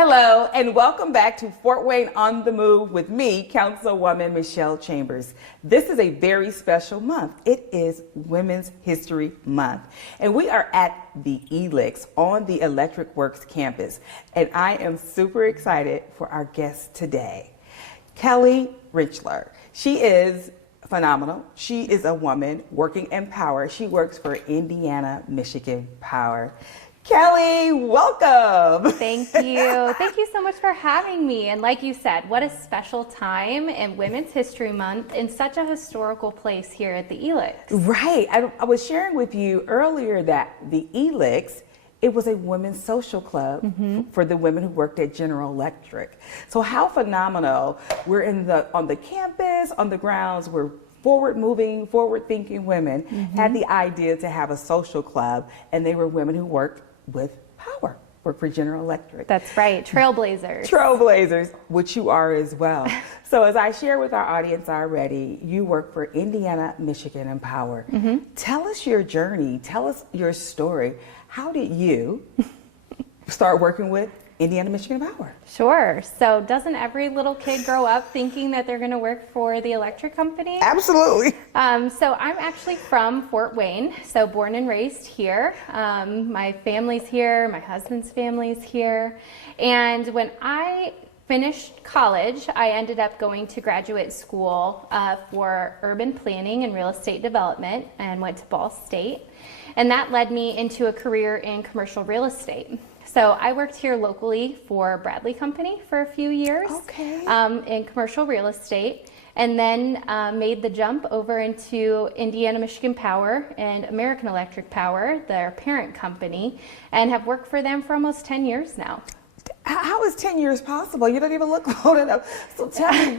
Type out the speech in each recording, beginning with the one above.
Hello, and welcome back to Fort Wayne on the Move with me, Councilwoman Michelle Chambers. This is a very special month. It is Women's History Month, and we are at the ELIX on the Electric Works campus, and I am super excited for our guest today, Kelly Rentschler. She is phenomenal. She is a woman working in power. She works for Indiana Michigan Power. Kelly, welcome. Thank you. Thank you so much for having me. And like you said, what a special time in Women's History Month in such a historical place here at the ELIX. Right. I was sharing with you earlier that the ELIX, it was a women's social club for the women who worked at General Electric. So how phenomenal. We're on the campus, on the grounds, we're forward-moving, forward-thinking women had the idea to have a social club, and they were women who worked with power, work for General Electric. That's right, trailblazers. Trailblazers, which you are as well. So as I share with our audience already, you work for Indiana, Michigan, and Power. Tell us your journey, tell us your story. How did you start working with Indiana, Michigan, and Power? Sure. So doesn't every little kid grow up thinking that they're going to work for the electric company? Absolutely. So I'm actually from Fort Wayne, so born and raised here. My family's here, my husband's family's here. And when I finished college, I ended up going to graduate school for urban planning and real estate development and went to Ball State. And that led me into a career in commercial real estate. So I worked here locally for Bradley Company for a few years in commercial real estate, and then made the jump over into Indiana Michigan Power and American Electric Power, their parent company, and have worked for them for almost 10 years now. How is 10 years possible? You don't even look old enough. So tell me,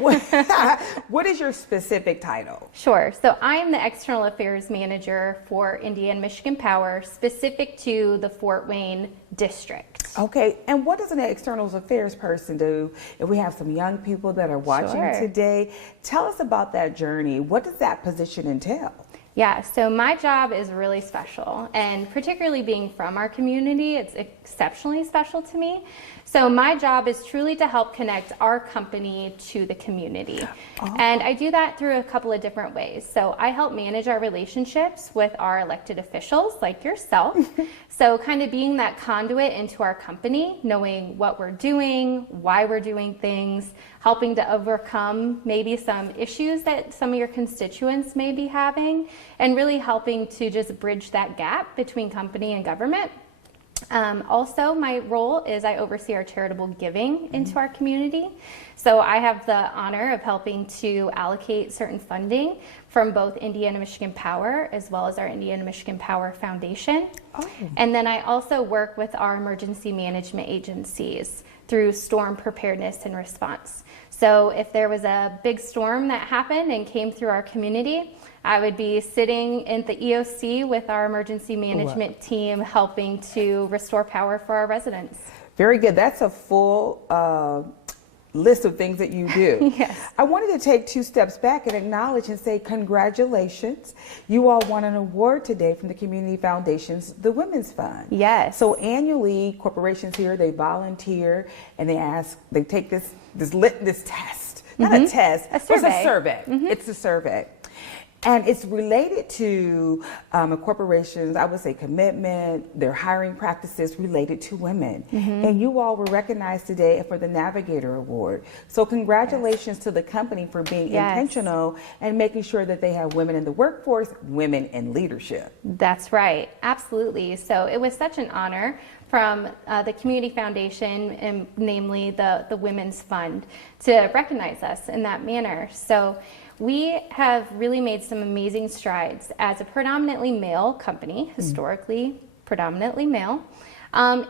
what is your specific title? Sure. So I'm the External Affairs Manager for Indiana Michigan Power, specific to the Fort Wayne district. Okay. And what does an External Affairs person do? If we have some young people that are watching today, tell us about that journey. What does that position entail? Yeah, so my job is really special, and particularly being from our community, it's exceptionally special to me. So my job is truly to help connect our company to the community. And I do that through a couple of different ways. So I help manage our relationships with our elected officials like yourself. So kind of being that conduit into our company, knowing what we're doing, why we're doing things, helping to overcome maybe some issues that some of your constituents may be having, and really helping to just bridge that gap between company and government. Also, my role is I oversee our charitable giving into our community. So I have the honor of helping to allocate certain funding from both Indiana Michigan Power as well as our Indiana Michigan Power Foundation. And then I also work with our emergency management agencies through storm preparedness and response. So if there was a big storm that happened and came through our community, I would be sitting in the EOC with our emergency management team helping to restore power for our residents. Very good. That's a full list of things that you do. Yes. I wanted to take 2 steps back and acknowledge and say congratulations. You all won an award today from the Community Foundation's The Women's Fund. Yes. So annually, corporations here, they volunteer and they take this test. Not a test. A survey. It's a survey. It's a survey. And it's related to a corporation's, I would say, commitment, their hiring practices related to women. And you all were recognized today for the Navigator Award. So congratulations to the company for being intentional and making sure that they have women in the workforce, women in leadership. That's right. Absolutely. So it was such an honor from the Community Foundation, and namely the Women's Fund, to recognize us in that manner. So we have really made some amazing strides as a predominantly male company, historically predominantly male,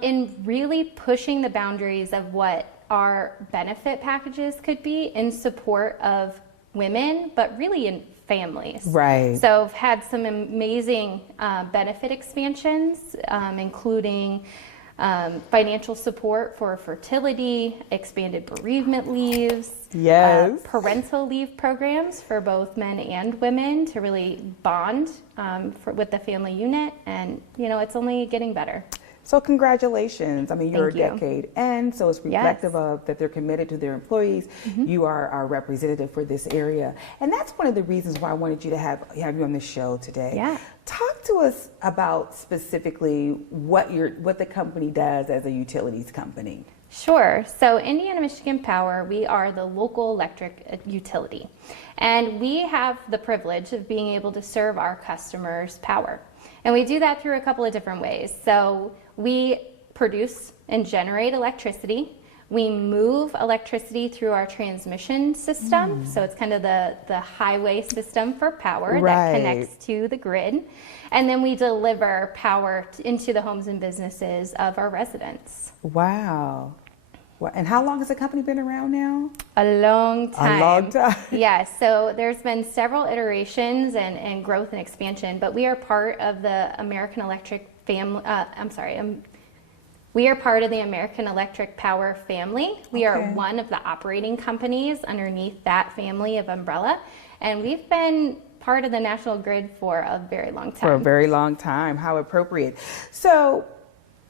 in really pushing the boundaries of what our benefit packages could be in support of women, but really in families. Right. So I've had some amazing benefit expansions, including financial support for fertility, expanded bereavement leaves, parental leave programs for both men and women to really bond with the family unit, and it's only getting better. So congratulations. I mean, you're Thank a you. decade in, so it's reflective of that they're committed to their employees. You are our representative for this area. And that's one of the reasons why I wanted you to have you on the show today. Yeah. Talk to us about specifically what the company does as a utilities company. Sure. So Indiana Michigan Power, we are the local electric utility. And we have the privilege of being able to serve our customers power. And we do that through a couple of different ways. So we produce and generate electricity. We move electricity through our transmission system. So it's kind of the highway system for power that connects to the grid. And then we deliver power into the homes and businesses of our residents. Wow. And how long has the company been around now? A long time. A long time. Yes, so there's been several iterations and growth and expansion, but we are part of the American Electric family. We are part of the American Electric Power family. We are one of the operating companies underneath that family of umbrella, and we've been part of the national grid for a very long time. For a very long time. How appropriate. So,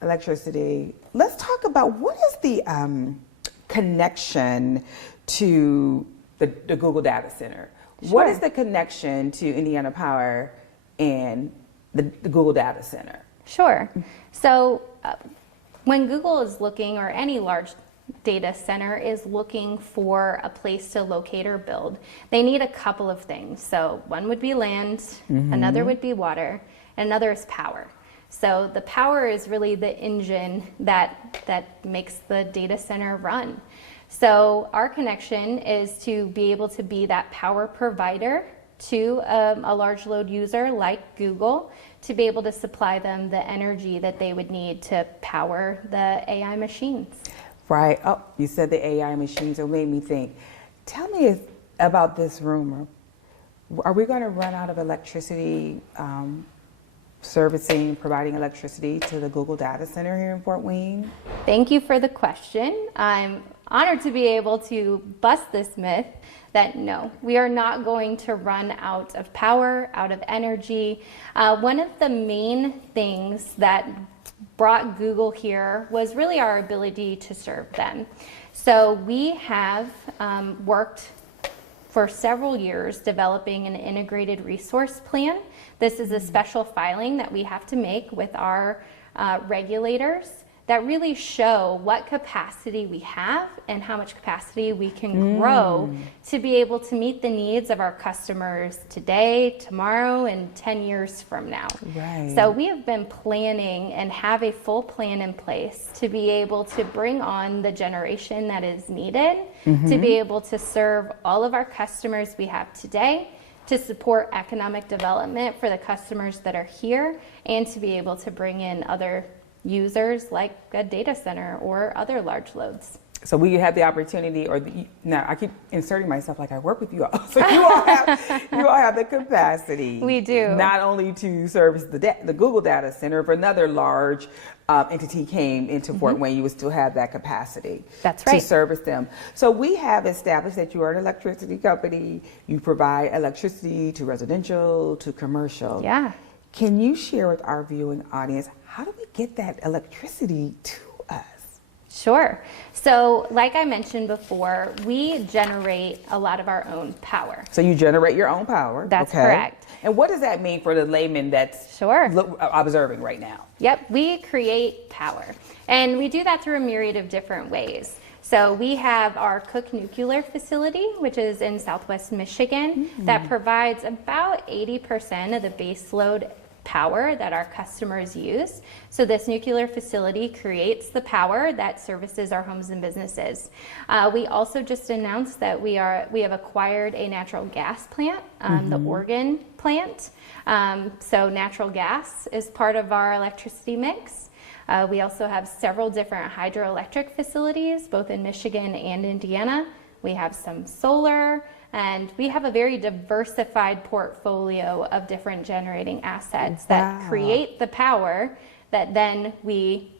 electricity. Let's talk about what is the connection to the Google data center. Sure. What is the connection to Indiana Power and the Google data center? Sure. So when Google is looking, or any large data center is looking for a place to locate or build, they need a couple of things. So one would be land, another would be water, and another is power. So the power is really the engine that makes the data center run. So our connection is to be able to be that power provider to a large load user like Google, to be able to supply them the energy that they would need to power the AI machines. Right. Oh, you said the AI machines. It made me think. Tell me about this rumor. Are we going to run out of electricity providing electricity to the Google data center here in Fort Wayne? Thank you for the question. I'm honored to be able to bust this myth that no, we are not going to run out of power, out of energy. One of the main things that brought Google here was really our ability to serve them. So we have worked for several years developing an integrated resource plan. This is a special filing that we have to make with our regulators that really show what capacity we have and how much capacity we can grow to be able to meet the needs of our customers today, tomorrow, and 10 years from now. Right. So we have been planning and have a full plan in place to be able to bring on the generation that is needed to be able to serve all of our customers we have today, to support economic development for the customers that are here, and to be able to bring in other users like a data center or other large loads. So we have the opportunity, now I keep inserting myself like I work with you all. So you all have the capacity. We do. Not only to service the Google data center, if another large entity came into Fort Wayne, you would still have that capacity. That's right. To service them. So we have established that you are an electricity company. You provide electricity to residential, to commercial. Yeah. Can you share with our viewing audience, how do we get that electricity to us? Sure. So like I mentioned before, we generate a lot of our own power. So you generate your own power. That's correct. And what does that mean for the layman that's observing right now? Yep, we create power. And we do that through a myriad of different ways. So we have our Cook Nuclear Facility, which is in Southwest Michigan, that provides about 80% of the base load power that our customers use. So this nuclear facility creates the power that services our homes and businesses. We also just announced that we have acquired a natural gas plant, the Oregon plant. So natural gas is part of our electricity mix. We also have several different hydroelectric facilities, both in Michigan and Indiana. We have some solar, and we have a very diversified portfolio of different generating assets that create the power that then we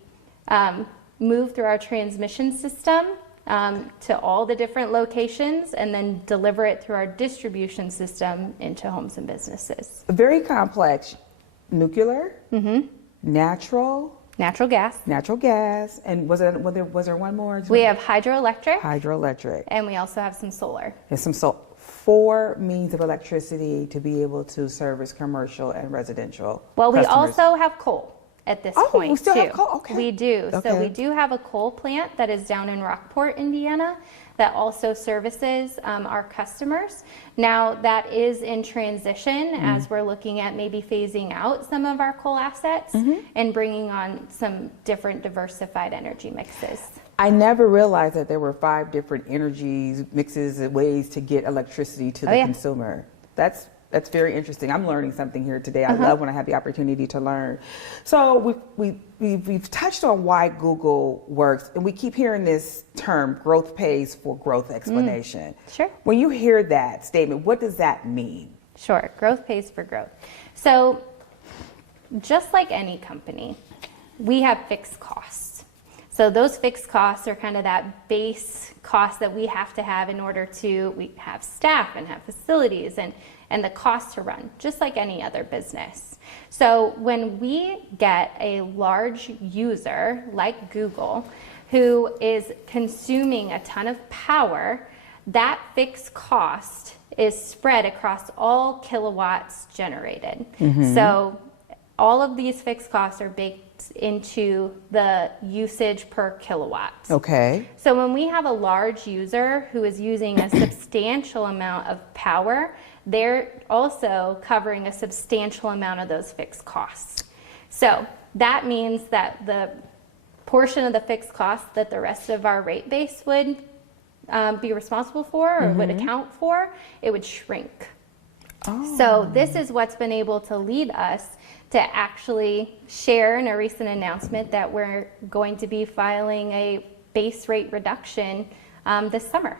move through our transmission system to all the different locations, and then deliver it through our distribution system into homes and businesses. Very complex. Nuclear, natural, Natural gas. Natural gas. And was there one more? We have hydroelectric. Hydroelectric. And we also have some solar. And some 4 means of electricity to be able to service commercial and residential Well, we customers. also have coal at this point, we still too. have coal? Okay. We do. So Okay. we do have a coal plant that is down in Rockport, Indiana, that also services our customers. Now, that is in transition as we're looking at maybe phasing out some of our coal assets and bringing on some different diversified energy mixes. I never realized that there were 5 different energies, mixes, and ways to get electricity to the consumer. That's very interesting. I'm learning something here today. I love when I have the opportunity to learn. So we've touched on why Google works, and we keep hearing this term, growth pays for growth explanation. Sure. When you hear that statement, what does that mean? Sure. Growth pays for growth. So just like any company, we have fixed costs. So those fixed costs are kind of that base cost that we have to have in order to, we have staff and have facilities and the cost to run, just like any other business. So when we get a large user like Google who is consuming a ton of power, that fixed cost is spread across all kilowatts generated. So all of these fixed costs are baked into the usage per kilowatt. Okay. So when we have a large user who is using a substantial amount of power, they're also covering a substantial amount of those fixed costs. So that means that the portion of the fixed cost that the rest of our rate base would be responsible for or would account for, it would shrink. So this is what's been able to lead us to actually share in a recent announcement that we're going to be filing a base rate reduction this summer.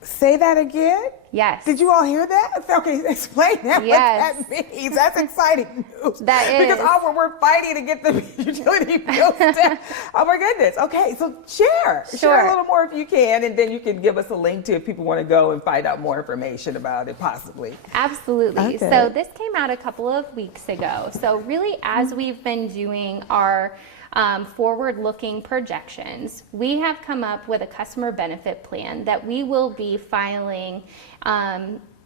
Say that again? Yes. Did you all hear that? Okay, explain that. Yes. What that means. That's exciting news. That is. Because we're fighting to get the utility bills down. Oh my goodness. Okay, so share a little more if you can, and then you can give us a link to if people want to go and find out more information about it, possibly. Absolutely. Okay. So this came out a couple of weeks ago. So really, as we've been doing our forward-looking projections, we have come up with a customer benefit plan that we will be filing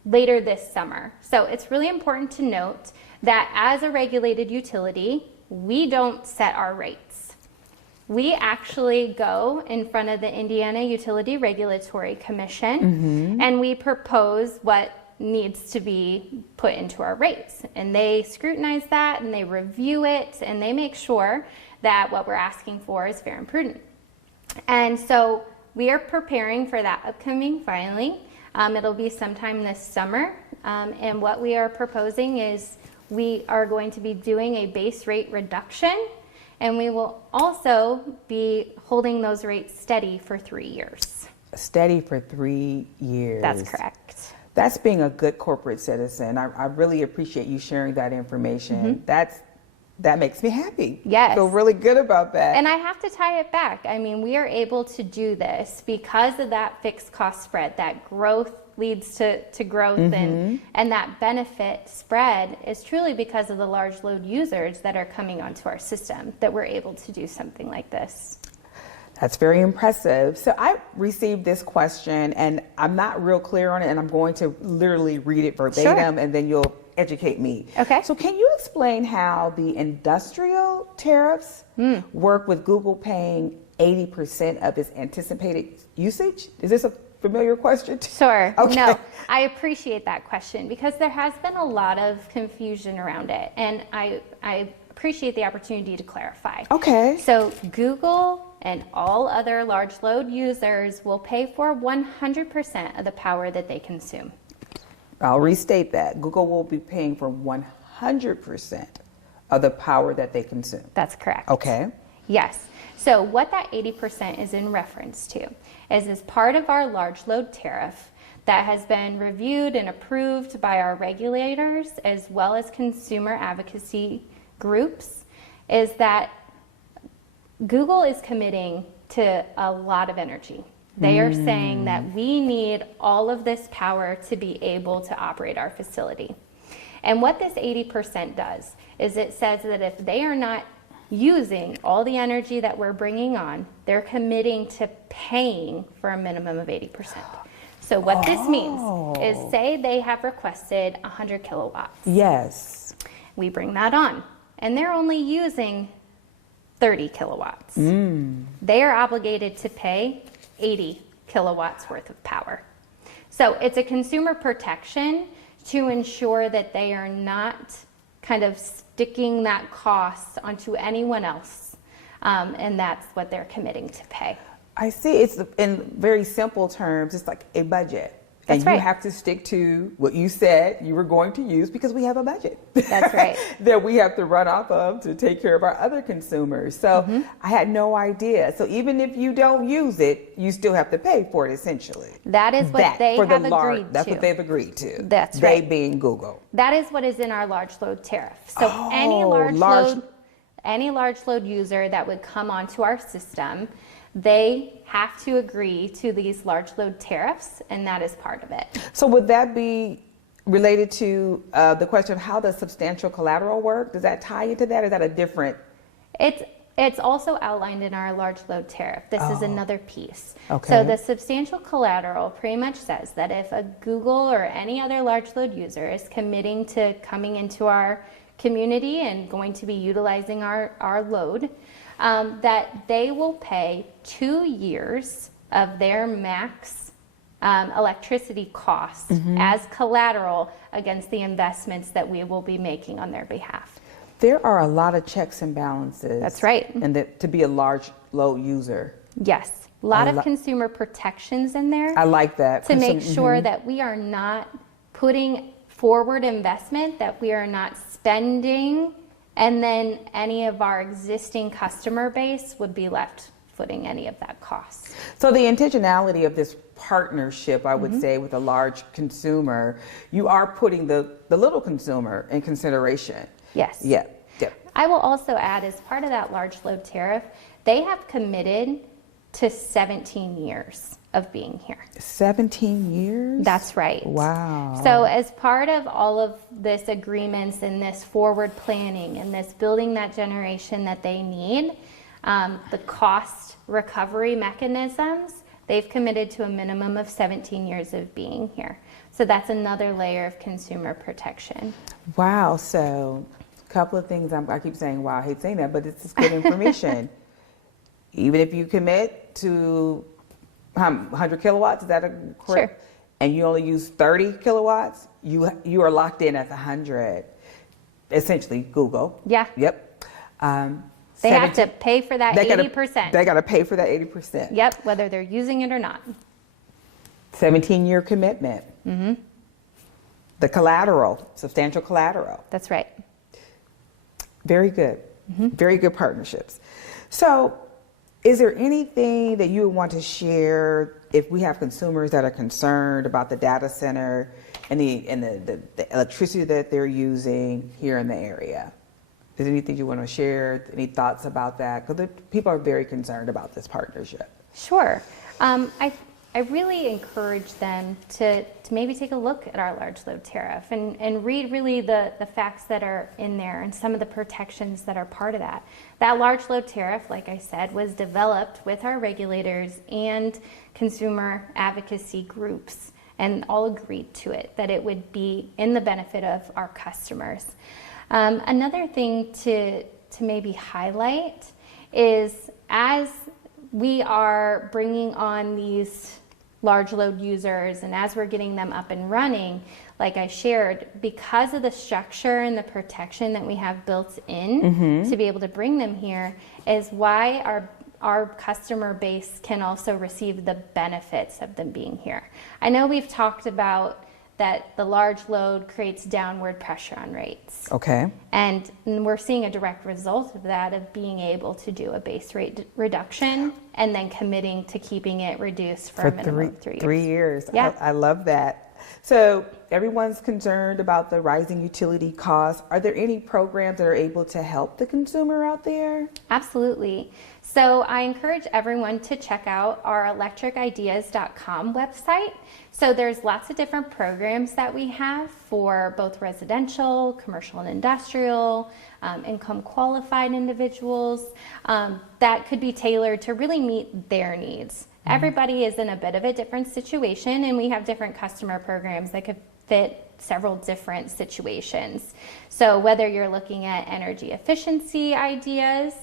later this summer. So it's really important to note that as a regulated utility, we don't set our rates. We actually go in front of the Indiana Utility Regulatory Commission and we propose what needs to be put into our rates. And they scrutinize that and they review it and they make sure that what we're asking for is fair and prudent. And so we are preparing for that upcoming filing. It'll be sometime this summer. And what we are proposing is we are going to be doing a base rate reduction, and we will also be holding those rates steady for 3 years. Steady for 3 years. That's correct. That's being a good corporate citizen. I really appreciate you sharing that information. That makes me happy. Yes. I feel really good about that. And I have to tie it back. I mean, we are able to do this because of that fixed cost spread. That growth leads to growth, and that benefit spread is truly because of the large load users that are coming onto our system that we're able to do something like this. That's very impressive. So I received this question, and I'm not real clear on it, and I'm going to literally read it verbatim, and then you'll educate me. Okay. So can you explain how the industrial tariffs work with Google paying 80% of its anticipated usage? Is this a familiar question? Sure. Okay. No, I appreciate that question because there has been a lot of confusion around it, and I appreciate the opportunity to clarify. Okay. So Google and all other large load users will pay for 100% of the power that they consume. I'll restate that. Google will be paying for 100% of the power that they consume. That's correct. Okay. Yes. So what that 80% is in reference to is as part of our large load tariff that has been reviewed and approved by our regulators as well as consumer advocacy groups, is that Google is committing to a lot of energy. They are saying that we need all of this power to be able to operate our facility. And what this 80% does is it says that if they are not using all the energy that we're bringing on, they're committing to paying for a minimum of 80%. So what this means is, say they have requested 100 kilowatts. Yes. We bring that on, and they're only using 30 kilowatts. They are obligated to pay 80 kilowatts worth of power. So it's a consumer protection to ensure that they are not kind of sticking that cost onto anyone else, and that's what they're committing to pay. I see. It's in very simple terms, it's like a budget. And That's right. you have to stick to what you said you were going to use because we have a budget. That's right. that we have to run off of to take care of our other consumers. So I had no idea. So even if you don't use it, you still have to pay for it essentially. That is what they have agreed to. That's what they've agreed to. That's they right. being Google. That is what is in our large load tariff. So any large load user that would come onto our system, they have to agree to these large load tariffs, and that is part of it. So would that be related to the question of how does substantial collateral work? Does that tie into that? Or is that a different? It's also outlined in our large load tariff. This is another piece. Okay. So the substantial collateral pretty much says that if a Google or any other large load user is committing to coming into our community and going to be utilizing our load, that they will pay 2 years of their max electricity costs as collateral against the investments that we will be making on their behalf. There are a lot of checks and balances. That's right. And to be a large load user. Yes, a lot of consumer protections in there. I like that. To make sure that we are not putting forward investment, that we are not spending, and then any of our existing customer base would be left footing any of that cost. So the intentionality of this partnership, I would say, with a large consumer, you are putting the little consumer in consideration. Yes. Yeah. I will also add, as part of that large load tariff, they have committed to 17 years of being here. 17 years? That's right. Wow. So as part of all of this agreements and this forward planning and this building that generation that they need, the cost recovery mechanisms, they've committed to a minimum of 17 years of being here. So that's another layer of consumer protection. Wow. So a couple of things, I keep saying, wow, I hate saying that, but it's good information. Even if you commit to 100 kilowatts, is that correct? Sure. And you only use 30 kilowatts, you are locked in at 100. Essentially, Google. Yeah. Yep. They have to pay for that 80%. They got to pay for that 80%. Yep, whether they're using it or not. 17-year commitment. The collateral, substantial collateral. That's right. Very good. Very good partnerships. So, is there anything that you would want to share if we have consumers that are concerned about the data center and the electricity that they're using here in the area? Is there anything you want to share? Any thoughts about that? Because people are very concerned about this partnership. Sure. I really encourage them to maybe take a look at our large load tariff and read really the facts that are in there and some of the protections that are part of that. That large load tariff, like I said, was developed with our regulators and consumer advocacy groups, and all agreed to it, that it would be in the benefit of our customers. Another thing to maybe highlight is, as we are bringing on these large load users and as we're getting them up and running, like I shared, because of the structure and the protection that we have built in to be able to bring them here, is why our customer base can also receive the benefits of them being here. I know we've talked about that the large load creates downward pressure on rates. Okay. And we're seeing a direct result of that, of being able to do a base rate reduction and then committing to keeping it reduced for a minimum of 3 years. 3 years. Yeah. I love that. So everyone's concerned about the rising utility costs. Are there any programs that are able to help the consumer out there? Absolutely. So I encourage everyone to check out our electricideas.com website. So there's lots of different programs that we have for both residential, commercial and industrial, income qualified individuals, that could be tailored to really meet their needs. Everybody is in a bit of a different situation, and we have different customer programs that could fit several different situations. So whether you're looking at energy efficiency ideas,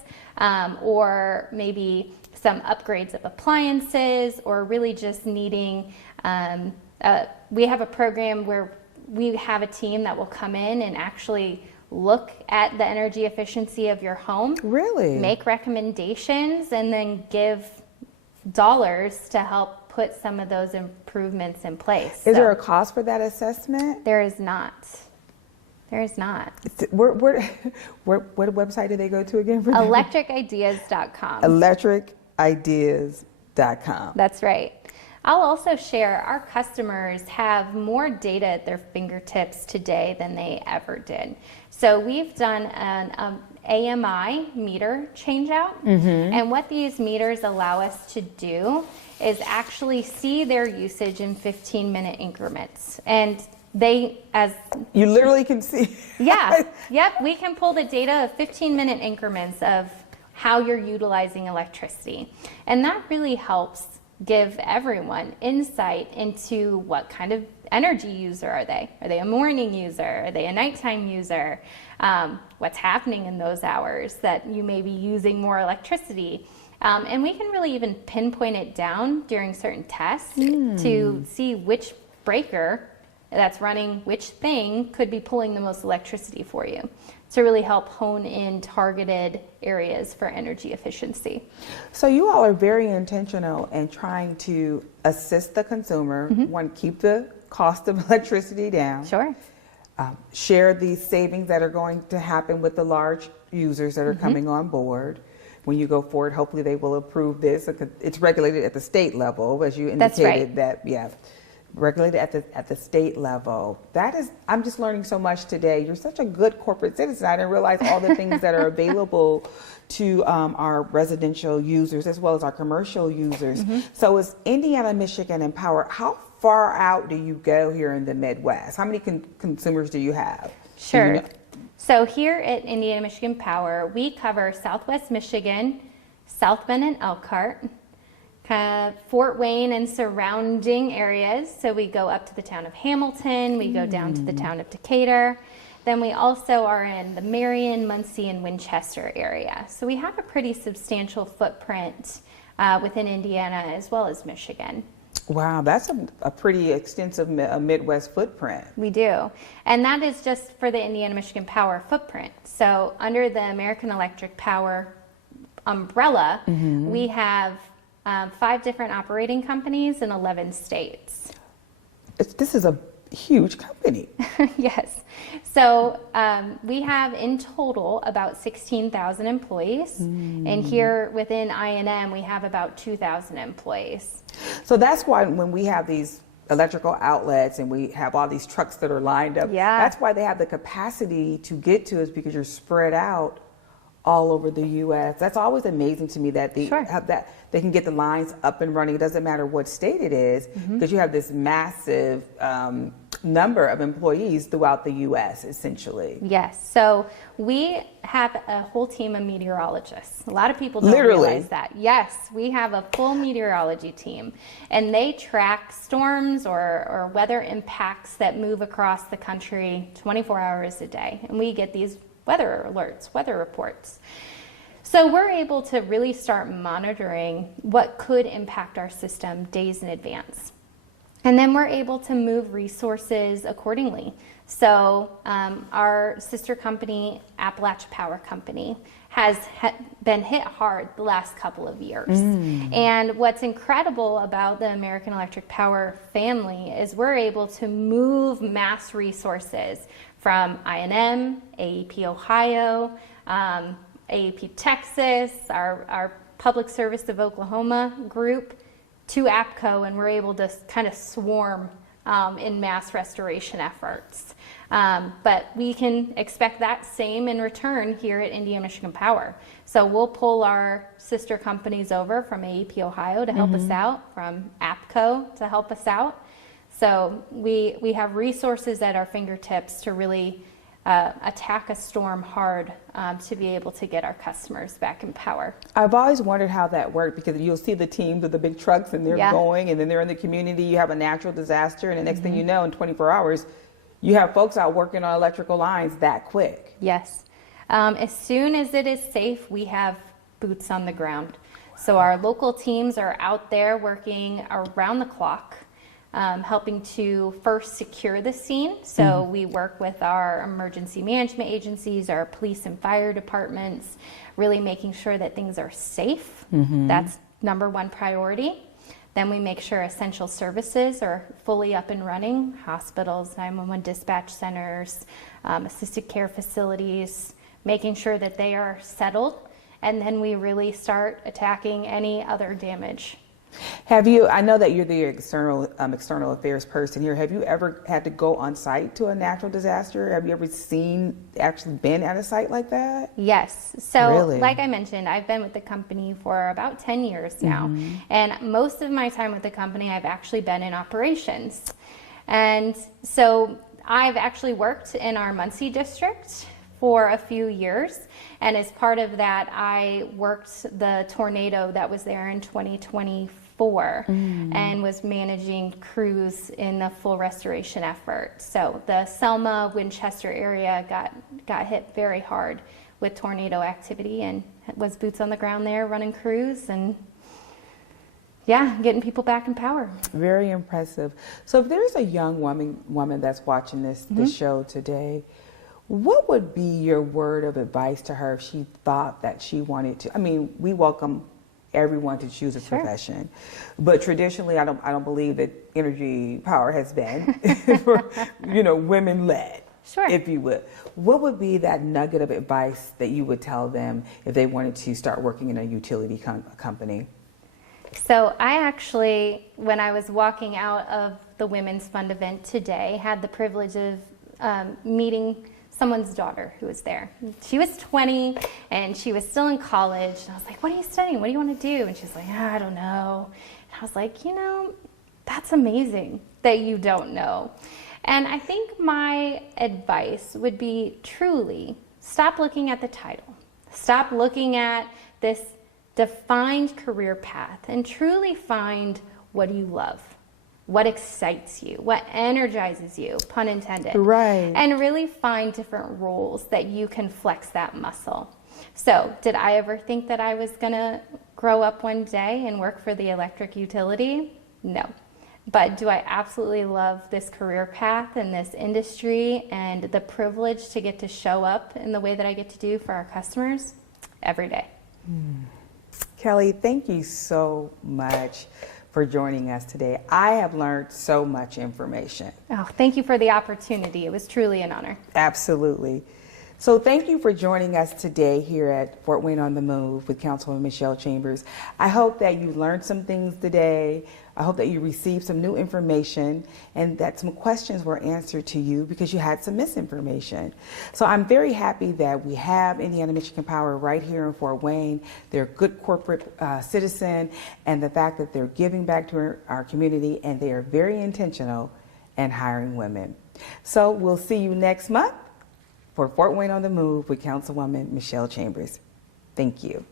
or maybe some upgrades of appliances, or really just needing, we have a program where we have a team that will come in and actually look at the energy efficiency of your home. Really? Make recommendations, and then give dollars to help put some of those improvements in place. Is there a cost for that assessment? There is not. There is not. What website do they go to again? Electricideas.com. Electricideas.com. That's right. I'll also share our customers have more data at their fingertips today than they ever did. So we've done an AMI meter change out, and what these meters allow us to do is actually see their usage in 15-minute increments. And they, as you literally can see. Yeah, yep, we can pull the data of 15-minute increments of how you're utilizing electricity. And that really helps give everyone insight into what kind of energy user are they? Are they a morning user? Are they a nighttime user? What's happening in those hours that you may be using more electricity? And we can really even pinpoint it down during certain tests to see which breaker that's running which thing could be pulling the most electricity for you, to really help hone in targeted areas for energy efficiency. So you all are very intentional in trying to assist the consumer, one, keep the cost of electricity down. Sure. Share these savings that are going to happen with the large users that are coming on board. When you go forward, hopefully they will approve this. It's regulated at the state level, as you indicated. That's right. That, yeah. Regulated at the state level. That is, I'm just learning so much today. You're such a good corporate citizen. I didn't realize all the things that are available to our residential users as well as our commercial users. So is Indiana, Michigan Empower, how far out do you go here in the Midwest? How many consumers do you have? Sure. Do you know? So here at Indiana, Michigan Power, we cover Southwest Michigan, South Bend and Elkhart, Fort Wayne and surrounding areas. So we go up to the town of Hamilton, we go down to the town of Decatur. Then we also are in the Marion, Muncie, and Winchester area. So we have a pretty substantial footprint within Indiana as well as Michigan. Wow, that's a pretty extensive Midwest footprint. We do. And that is just for the Indiana, Michigan Power footprint. So under the American Electric Power umbrella, we have 5 different operating companies in 11 states. This is a huge company. Yes. So we have in total about 16,000 employees. And here within I&M, we have about 2,000 employees. So that's why when we have these electrical outlets and we have all these trucks that are lined up, that's why they have the capacity to get to us, because you're spread out all over the U.S. That's always amazing to me that they have that, they can get the lines up and running. It doesn't matter what state it is, because you have this massive number of employees throughout the U.S. essentially. Yes. So we have a whole team of meteorologists. A lot of people don't realize that. Yes, we have a full meteorology team, and they track storms or weather impacts that move across the country 24 hours a day. And we get these weather alerts, weather reports. So we're able to really start monitoring what could impact our system days in advance. And then we're able to move resources accordingly. So our sister company, Appalachia Power Company, has been hit hard the last couple of years. And what's incredible about the American Electric Power family is we're able to move mass resources from I&M, AEP Ohio, AEP Texas, our Public Service of Oklahoma group, to APCO, and we're able to kind of swarm in mass restoration efforts. But we can expect that same in return here at Indiana, Michigan Power. So we'll pull our sister companies over from AEP Ohio to help us out, from APCO to help us out. So we have resources at our fingertips to really attack a storm hard to be able to get our customers back in power. I've always wondered how that worked, because you'll see the teams with the big trucks and they're going, and then they're in the community. You have a natural disaster, and the next thing you know, in 24 hours, you have folks out working on electrical lines that quick. Yes. As soon as it is safe, we have boots on the ground. So our local teams are out there working around the clock, helping to first secure the scene. So we work with our emergency management agencies, our police and fire departments, really making sure that things are safe. That's number one priority. Then we make sure essential services are fully up and running: hospitals, 911 dispatch centers, assisted care facilities, making sure that they are settled. And then we really start attacking any other damage. Have you, I know that you're the external affairs person here. Have you ever had to go on site to a natural disaster? Have you ever actually been at a site like that? Yes. So Really? like I mentioned, I've been with the company for about 10 years now. And most of my time with the company, I've actually been in operations. And so I've actually worked in our Muncie district for a few years. And as part of that, I worked the tornado that was there in 2024 and was managing crews in the full restoration effort. So the Selma, Winchester area got hit very hard with tornado activity, and was boots on the ground there running crews and getting people back in power. Very impressive. So if there's a young woman that's watching this show today, what would be your word of advice to her if she thought that she wanted to? I mean, we welcome everyone to choose a profession, but traditionally, I don't believe that energy power has been, women-led, if you would. What would be that nugget of advice that you would tell them if they wanted to start working in a utility company? So I actually, when I was walking out of the Women's Fund event today, had the privilege of meeting someone's daughter who was there. She was 20 and she was still in college. And I was like, "What are you studying? What do you want to do?" And she's like, "I don't know." And I was like, that's amazing that you don't know. And I think my advice would be, truly stop looking at the title. Stop looking at this defined career path and truly find what you love. What excites you, what energizes you, pun intended. Right. And really find different roles that you can flex that muscle. So, did I ever think that I was going to grow up one day and work for the electric utility? No. But do I absolutely love this career path and this industry and the privilege to get to show up in the way that I get to do for our customers every day? Kelly, thank you so much for joining us today. I have learned so much information. Oh, thank you for the opportunity. It was truly an honor. Absolutely. So thank you for joining us today here at Fort Wayne on the Move with Councilwoman Michelle Chambers. I hope that you learned some things today. I hope that you received some new information and that some questions were answered to you because you had some misinformation. So I'm very happy that we have Indiana Michigan Power right here in Fort Wayne. They're a good corporate citizen, and the fact that they're giving back to our community, and they are very intentional in hiring women. So we'll see you next month for Fort Wayne on the Move with Councilwoman Michelle Chambers. Thank you.